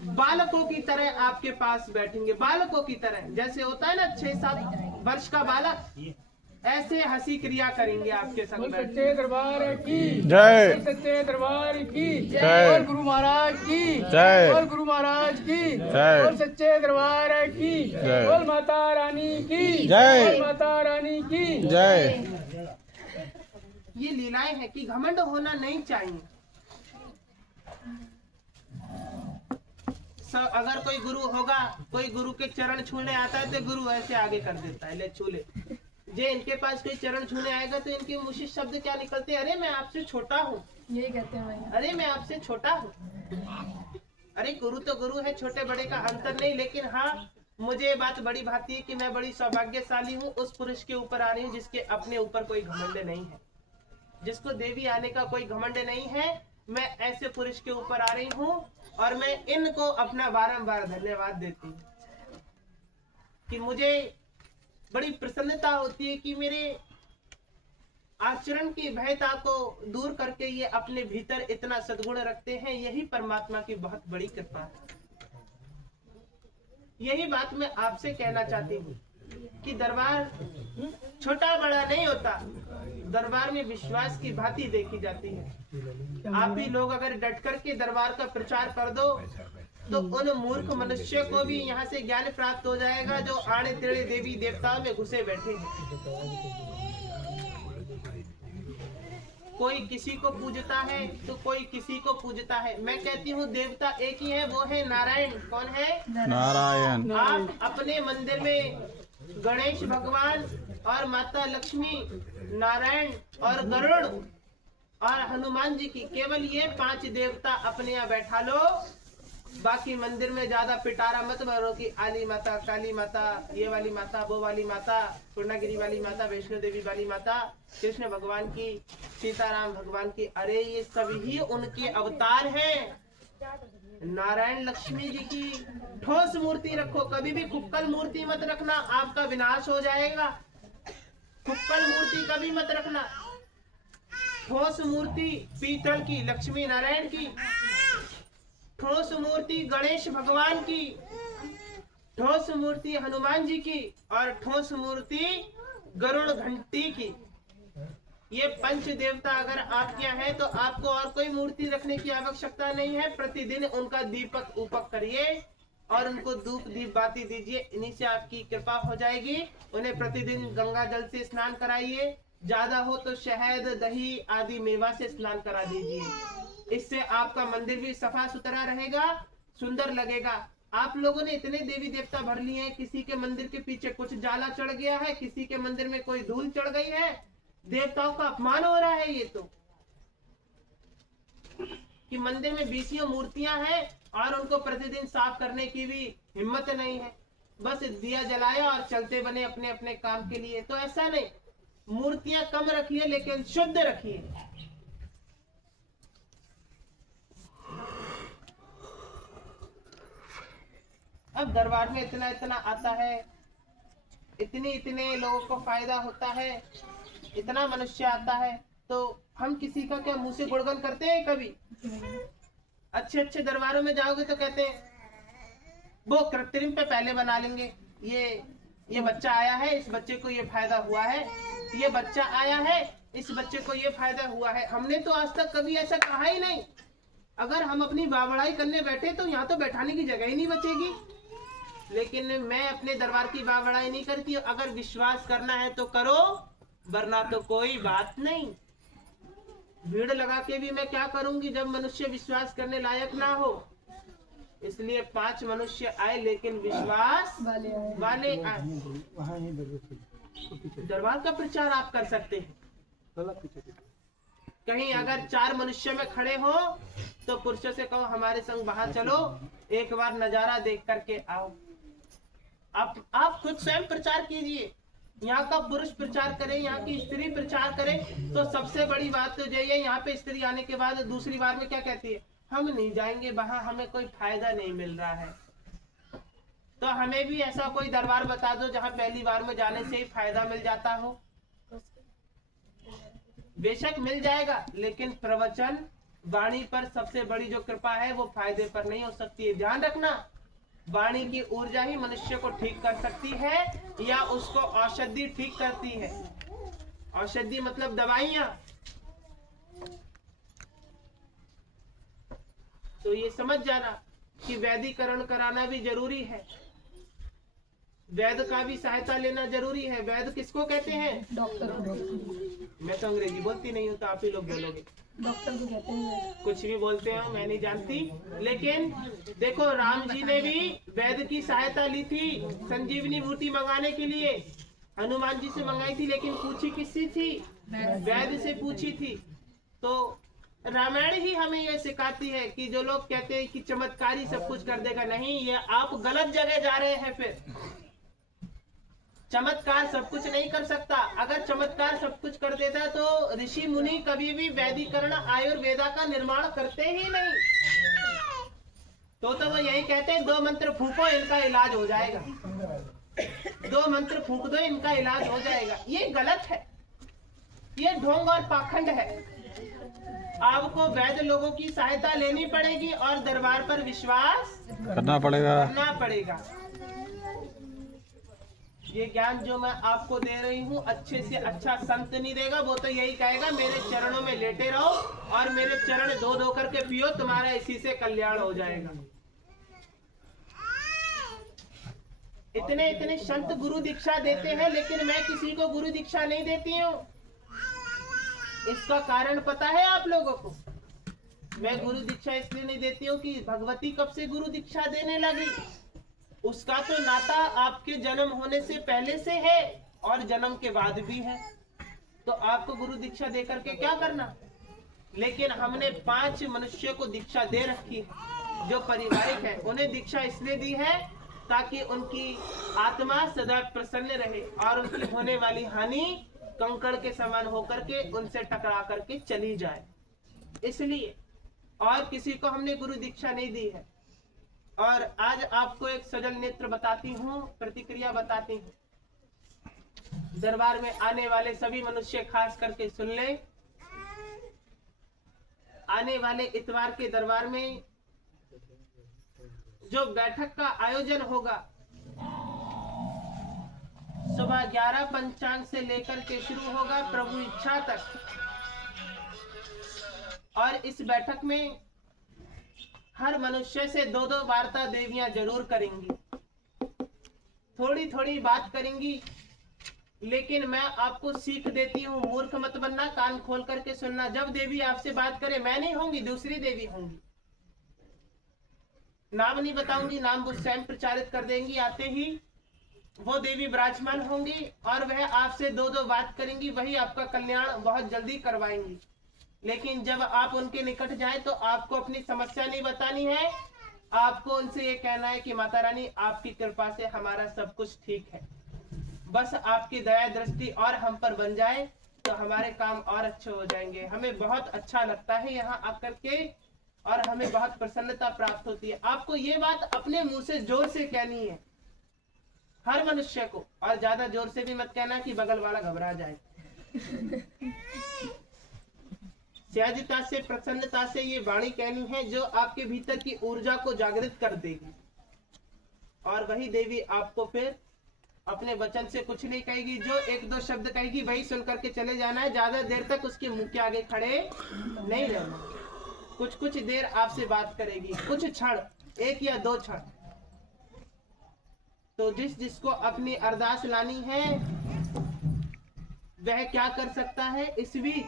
बालकों की तरह आपके पास बैठेंगे, बालकों की तरह। जैसे होता है ना 6-7 वर्ष का बालक, ऐसे हंसी क्रिया करेंगे आपके संग बैठ। सच्चे दरबार की जय, सच्चे दरबार की जय, और गुरु महाराज की जय, और गुरु महाराज की जय, और सच्चे दरबार की जय, और माता रानी की जय, और माता रानी की जय। ये लीलाएं हैं कि घमंड होना नहीं चाहिए। अगर कोई गुरु होगा, कोई गुरु के चरण छूने आता है तो गुरु ऐसे आगे कर देता है, ले छू ले। जे इनके पास कोई चरण छूने आएगा तो इनके मुंह से शब्द क्या निकलते हैं? अरे मैं आपसे छोटा हूँ, यही कहते हैं भैया। अरे मैं आपसे छोटा हूँ। अरे गुरु तो गुरु है, छोटे बड़े का अंतर नहीं। लेकिन हाँ, मुझे ये बात बड़ी भाती है कि मैं बड़ी सौभाग्यशाली हूँ, उस पुरुष के ऊपर आ रही हूँ जिसके अपने ऊपर कोई घमंड नहीं है, जिसको देवी आने का कोई घमंड नहीं है। मैं ऐसे पुरुष के ऊपर आ रही हूँ और मैं इनको अपना बारंबार धन्यवाद देती हूँ कि मुझे बड़ी प्रसन्नता होती है कि मेरे आचरण की भयता को दूर करके ये अपने भीतर इतना सद्गुण रखते हैं। यही परमात्मा की बहुत बड़ी कृपा है। यही बात मैं आपसे कहना चाहती हूँ कि दरबार छोटा बड़ा नहीं होता, दरबार में विश्वास की भांति देखी जाती है। आप ही लोग अगर डट कर के दरबार का प्रचार कर दो तो उन मूर्ख मनुष्य को भी यहाँ से ज्ञान प्राप्त हो जाएगा जो आड़े तेड़े देवी देवताओं में घुसे बैठे हैं। कोई किसी को पूजता है तो कोई किसी को पूजता है। मैं कहती हूँ देवता एक ही है, वो है नारायण। कौन है? नारायण। आप अपने मंदिर में गणेश भगवान और माता लक्ष्मी, नारायण और गरुड़ और हनुमान जी की, केवल ये 5 देवता अपने यहाँ बैठा लो। बाकी मंदिर में ज्यादा पिटारा मत मारो कि आली माता, काली माता, ये वाली माता, वो वाली माता, पूर्णागिरी वाली माता, वैष्णो देवी वाली माता, कृष्ण भगवान की, सीताराम भगवान की। अरे ये सभी उनके अवतार हैं। नारायण लक्ष्मी जी की ठोस मूर्ति रखो, कभी भी खुक्कल मूर्ति मत रखना, आपका विनाश हो जाएगा। खुक्कल मूर्ति कभी मत रखना। ठोस मूर्ति पीतल की लक्ष्मी नारायण की, ठोस मूर्ति गणेश भगवान की, ठोस मूर्ति हनुमान जी की और ठोस मूर्ति गरुड़ घंटी की। ये पंच देवता अगर आपके यहाँ है तो आपको और कोई मूर्ति रखने की आवश्यकता नहीं है। प्रतिदिन उनका दीपक ऊपक करिए और उनको धूप दीप बाती दीजिए, इन्हीं से आपकी कृपा हो जाएगी। उन्हें प्रतिदिन गंगा जल से स्नान कराइए, ज्यादा हो तो शहद दही आदि मेवा से स्नान करा दीजिए। इससे आपका मंदिर भी सफा सुथरा रहेगा, सुंदर लगेगा। आप लोगों ने इतने देवी देवता भर लिए हैं, किसी के मंदिर के पीछे कुछ जाला चढ़ गया है, किसी के मंदिर में कोई धूल चढ़ गई है, देवताओं का अपमान हो रहा है। ये तो कि मंदिर में 20 मूर्तियां हैं और उनको प्रतिदिन साफ करने की भी हिम्मत नहीं है, बस दिया जलाया और चलते बने अपने अपने काम के लिए। तो ऐसा नहीं, मूर्तियां कम रखिए लेकिन शुद्ध रखिए। अब दरबार में इतना इतना आता है, इतने लोगों को फायदा होता है, इतना मनुष्य आता है, तो हम किसी का क्या मुंह से गुणगान करते हैं कभी? अच्छे अच्छे दरबारों में जाओगे तो कहते हैं वो कृत्रिम पे पहले बना लेंगे, ये बच्चा आया है, इस बच्चे को ये फायदा हुआ है, ये बच्चा आया है, इस बच्चे को ये फायदा हुआ है। हमने तो आज तक कभी ऐसा कहा ही नहीं। अगर हम अपनी बावड़ाई करने बैठे तो यहाँ तो बैठाने की जगह ही नहीं बचेगी। लेकिन मैं अपने दरबार की बावड़ाई नहीं करती। अगर विश्वास करना है तो करो, वरना तो कोई बात नहीं। भीड़ लगा के भी मैं क्या करूंगी जब मनुष्य विश्वास करने लायक ना हो। इसलिए 5 मनुष्य आए लेकिन विश्वास वाले आए। दरबार का प्रचार आप कर सकते हैं। कहीं अगर 4 मनुष्य में खड़े हो तो पुरुषों से कहो हमारे संग बाहर चलो, एक बार नजारा देख करके आओ। आप खुद स्वयं प्रचार कीजिए। यहाँ का पुरुष प्रचार करे, यहाँ की स्त्री प्रचार करे, तो सबसे बड़ी बात तो यही है। यहाँ पे स्त्री आने के बाद दूसरी बार में क्या कहती है? हम नहीं जाएंगे वहां, हमें कोई फायदा नहीं मिल रहा है। तो हमें भी ऐसा कोई दरबार बता दो जहाँ पहली बार में जाने से ही फायदा मिल जाता हो। बेशक मिल जाएगा, लेकिन प्रवचन वाणी पर सबसे बड़ी जो कृपा है वो फायदे पर नहीं हो सकती है। ध्यान रखना, वाणी की ऊर्जा ही मनुष्य को ठीक कर सकती है या उसको औषधि ठीक करती है। औषधि मतलब दवाइयां। तो ये समझ जाना कि वैदिकरण कराना भी जरूरी है, वैद का भी सहायता लेना जरूरी है। वैद किसको कहते हैं? डॉक्टर। मैं तो अंग्रेजी बोलती नहीं हूँ, तो आप ही लोग बोलोगे। डॉक्टर को कहते हैं। कुछ भी बोलते हो, मैं नहीं जानती। लेकिन देखो, राम जी ने भी वैद की सहायता ली थी संजीवनी बूटी मंगाने के लिए। हनुमान जी से मंगाई थी, लेकिन पूछी किससे थी? वैद से पूछी थी। तो रामायण ही हमें यह सिखाती है कि जो लोग कहते हैं कि चमत्कारी सब कुछ कर देगा, नहीं, ये आप गलत जगह जा रहे हैं। फिर चमत्कार सब कुछ नहीं कर सकता। अगर चमत्कार सब कुछ कर देता तो ऋषि मुनि कभी भी वैदिकरण आयुर्वेदा का निर्माण करते ही नहीं। तो वो यही कहते हैं 2 मंत्र फूको इनका इलाज हो जाएगा, 2 मंत्र फूक दो इनका इलाज हो जाएगा। ये गलत है, ये ढोंग और पाखंड है। आपको वैद्य लोगों की सहायता लेनी पड़ेगी और दरबार पर विश्वास करना पड़ेगा। ये ज्ञान जो मैं आपको दे रही हूँ, अच्छे से अच्छा संत नहीं देगा। वो तो यही कहेगा मेरे चरणों में लेटे रहो और मेरे चरण धो धो करके पियो, तुम्हारा इसी से कल्याण हो जाएगा। इतने संत गुरु दीक्षा देते हैं, लेकिन मैं किसी को गुरु दीक्षा नहीं देती हूँ। इसका कारण पता है आप लोगों को? मैं गुरु दीक्षा इसलिए नहीं देती हूँ कि भगवती कब से गुरु दीक्षा देने लगी। उसका तो नाता आपके जन्म होने से पहले से है और जन्म के बाद भी है। तो आपको गुरु दीक्षा दे करके क्या करना? लेकिन हमने 5 मनुष्य को दीक्षा दे रखी है जो पारिवारिक है। उन्हें दीक्षा इसलिए दी है ताकि उनकी आत्मा सदा प्रसन्न रहे और उनकी होने वाली हानि कंकड़ के समान होकर के उनसे टकरा करके चली जाए, इसलिए। और किसी को हमने गुरु दीक्षा नहीं दी है। और आज आपको एक सजल नेत्र बताती हूँ, प्रतिक्रिया बताती हूँ। दरबार में आने वाले सभी मनुष्य खास करके सुन ले। आने वाले इतवार के दरबार में जो बैठक का आयोजन होगा, सुबह 11 पंचांग से लेकर के शुरू होगा प्रभु इच्छा तक। और इस बैठक में हर मनुष्य से 2-2 वार्ता देवियां जरूर करेंगी, थोड़ी थोड़ी बात करेंगी। लेकिन मैं आपको सीख देती हूँ, मूर्ख मत बनना, कान खोल करके सुनना। जब देवी आपसे बात करे, मैं नहीं होंगी, दूसरी देवी होंगी। नाम नहीं बताऊंगी, नाम वो स्वयं प्रचारित कर देंगी। आते ही वो देवी विराजमान होंगी और वह आपसे 2-2 बात करेंगी, वही आपका कल्याण बहुत जल्दी करवाएंगी। लेकिन जब आप उनके निकट जाएं तो आपको अपनी समस्या नहीं बतानी है, आपको उनसे ये कहना है कि माता रानी आपकी कृपा से हमारा सब कुछ ठीक है, बस आपकी दया दृष्टि और हम पर बन जाए तो हमारे काम और अच्छे हो जाएंगे। हमें बहुत अच्छा लगता है यहाँ आकर के और हमें बहुत प्रसन्नता प्राप्त होती है। आपको ये बात अपने मुंह से जोर से कहनी है हर मनुष्य को, और ज्यादा जोर से भी मत कहना कि बगल वाला घबरा जाए। सहजता से, प्रसन्नता से ये वाणी कहनी है जो आपके भीतर की ऊर्जा को जागृत कर देगी। और वही देवी आपको फिर अपने वचन से कुछ नहीं कहेगी, जो 1-2 शब्द कहेगी वही सुन करके चले जाना है। ज्यादा देर तक उसके मुंह के आगे खड़े नहीं रहना। कुछ देर आपसे बात करेगी, कुछ क्षण, 1 या 2 क्षण। तो जिसको अपनी अरदास लानी है वह क्या कर सकता है, इस बीच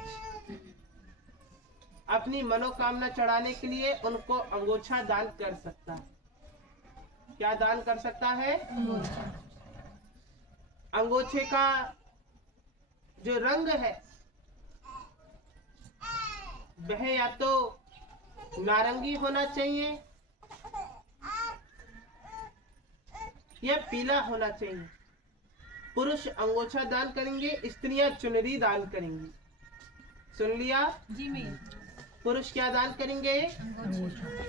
अपनी मनोकामना चढ़ाने के लिए उनको अंगोछा दान कर सकता है। क्या दान कर सकता है? अंगोछे का जो रंग है वह या तो नारंगी होना चाहिए या पीला होना चाहिए। पुरुष अंगोछा दान करेंगे, स्त्रियां चुनरी दान करेंगी। सुन लिया जी मैं। पुरुष क्या दान करेंगे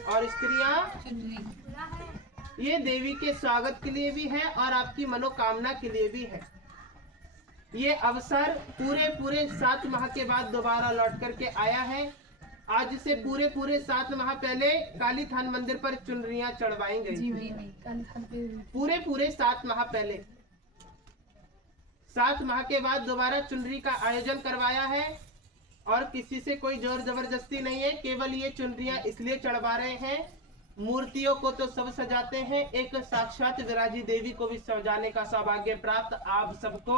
और स्त्रियां? ये देवी के स्वागत के लिए भी है और आपकी मनोकामना के लिए भी है। ये अवसर पूरे 7 माह के बाद दोबारा लौट करके आया है। आज से पूरे 7 माह पहले काली थान मंदिर पर चुनरियां चढ़वाई गई। पूरे 7 माह पहले, 7 माह के बाद दोबारा चुनरी का आयोजन करवाया है। और किसी से कोई जोर जबरदस्ती नहीं है, केवल ये चुनरियां इसलिए चढ़वा रहे हैं। मूर्तियों को तो सब सजाते हैं, एक साक्षात विराजी देवी को भी सजाने का सौभाग्य प्राप्त आप सबको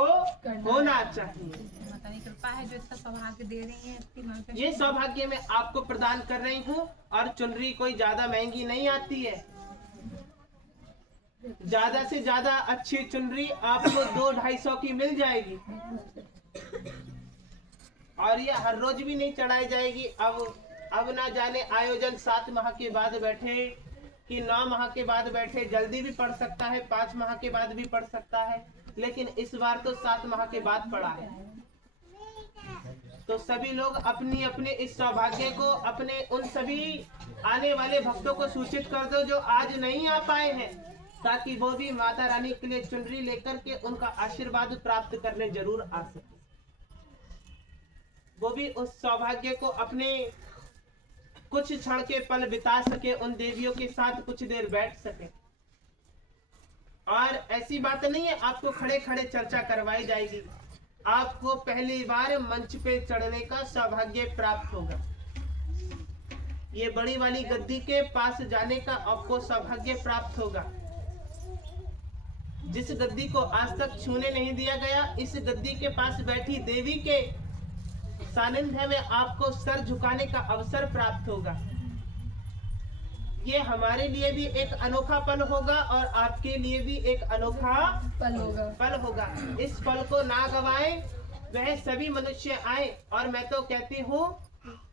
होना चाहिए। माता की कृपा है जो इतना सौभाग्य दे रही है। ये सौभाग्य मैं आपको प्रदान कर रही हूँ। और चुनरी कोई ज्यादा महंगी नहीं आती है। ज्यादा से ज्यादा अच्छी चुनरी आपको 200-250 की मिल जाएगी। और ये हर रोज भी नहीं चढ़ाई जाएगी। अब ना जाने आयोजन 7 माह के बाद बैठे कि 9 माह के बाद बैठे, जल्दी भी पड़ सकता है, 5 माह के बाद भी पड़ सकता है, लेकिन इस बार तो 7 माह के बाद पड़ा है। तो सभी लोग अपनी अपने इस सौभाग्य को अपने उन सभी आने वाले भक्तों को सूचित कर दो जो आज नहीं आ पाए हैं, ताकि वो भी माता रानी के लिए चुनरी लेकर के उनका आशीर्वाद प्राप्त करने जरूर आ सके। वो भी उस सौभाग्य को अपने कुछ क्षण के पल बिता सके, उन देवियों के साथ कुछ देर बैठ सके। और ऐसी बात नहीं है आपको खड़े खड़े चर्चा करवाई जाएगी। आपको पहली बार मंच पे चढ़ने का सौभाग्य प्राप्त होगा। ये बड़ी वाली गद्दी के पास जाने का आपको सौभाग्य प्राप्त होगा। जिस गद्दी को आज तक छूने नहीं दिया गया, इस गद्दी के पास बैठी देवी के सानिध्य में आपको सर झुकाने का अवसर प्राप्त होगा। ये हमारे लिए भी एक अनोखा पल होगा और आपके लिए भी एक अनोखा पल होगा। इस पल को ना गवाएं, वह सभी मनुष्य आए। और मैं तो कहती हूँ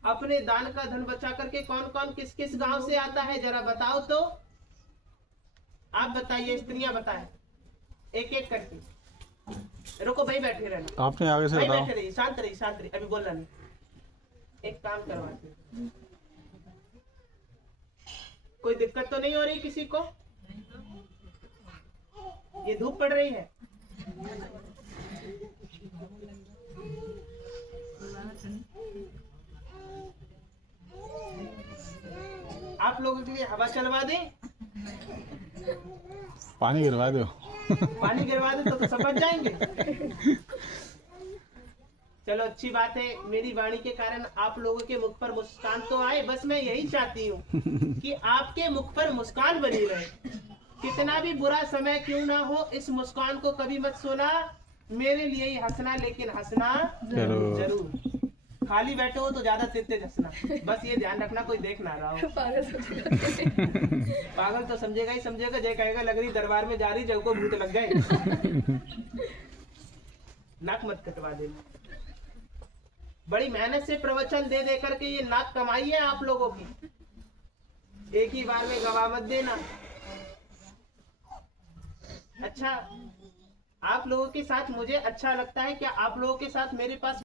अपने दान का धन बचा करके कौन कौन किस किस गांव से आता है जरा बताओ तो। आप बताइए, स्त्रियां बताएं एक एक करके। रुको भाई, बैठे रहना। आपने आगे से भाई बताओ। बैठे रहिए, शांत रहिए, अभी बोलना नहीं। एक काम करवाते, कोई दिक्कत तो नहीं हो रही किसी को? ये धूप पड़ रही है। आप लोगों के लिए हवा चलवा दें? पानी गिरवा दो। पानी गिरवा दे तो समझ जाएंगे। चलो अच्छी बात है, मेरी वाणी के कारण आप लोगों के मुख पर मुस्कान तो आए। बस मैं यही चाहती हूँ कि आपके मुख पर मुस्कान बनी रहे। कितना भी बुरा समय क्यों ना हो, इस मुस्कान को कभी मत सोना। मेरे लिए ही हंसना, लेकिन हंसना जरूर। जरूर। खाली बैठे हो तो ज्यादा तेज हंसना। बस ये ध्यान रखना कोई देख ना रहा हो। पागल तो समझेगा ही समझेगा, जय कहेगा लग रही दरबार में जा रही, जब को भूत लग जाए। नाक मत कटवा देना। बड़ी मेहनत से प्रवचन दे दे करके ये नाक कमाई है आप लोगों की, एक ही बार में गवा मत देना। अच्छा, आप लोगों के साथ मुझे अच्छा लगता है। क्या आप लोगों के साथ मेरे पास